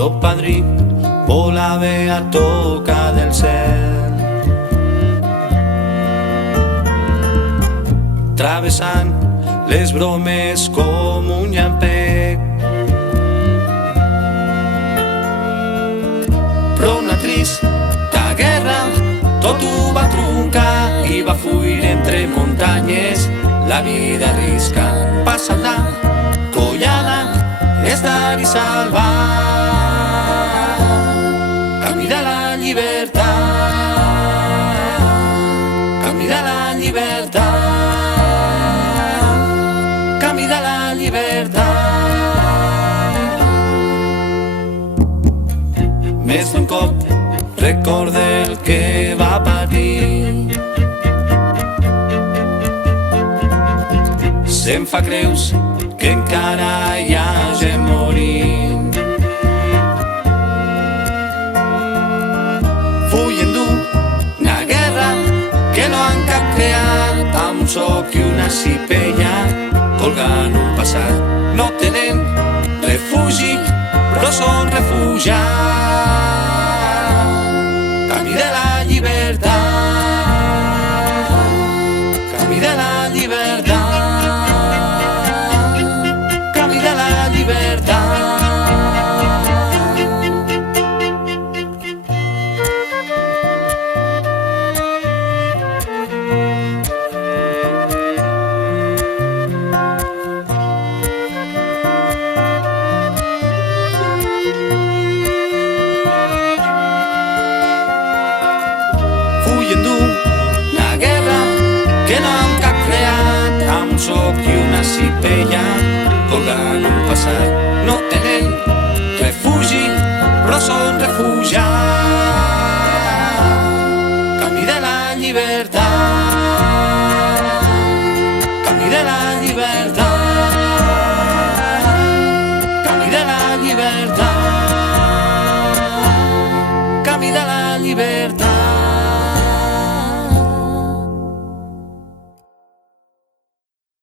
lo padrí volava a toca del cel, travessant les bromes com un llampec. Però una trista guerra tot ho va truncar i va fuir entre muntanyes la vida arriscant. Passa-la collada, estar i salvar, camí de la llibertat, camí de la llibertat, camí de la llibertat. Més d'un cop recorda el que va patir, se'm fa creus que encara hi ha gent morint. Fugen d'una guerra que no han cap creat, amb un soc i una cipella colgant un passat. No tenen refugi, però són refugiats. Camí de la llibertat, camí de la llibertat, camí de la llibertat. Fugen d'una guerra que no han cap creat, amb un soc i una cipella colgant un passat.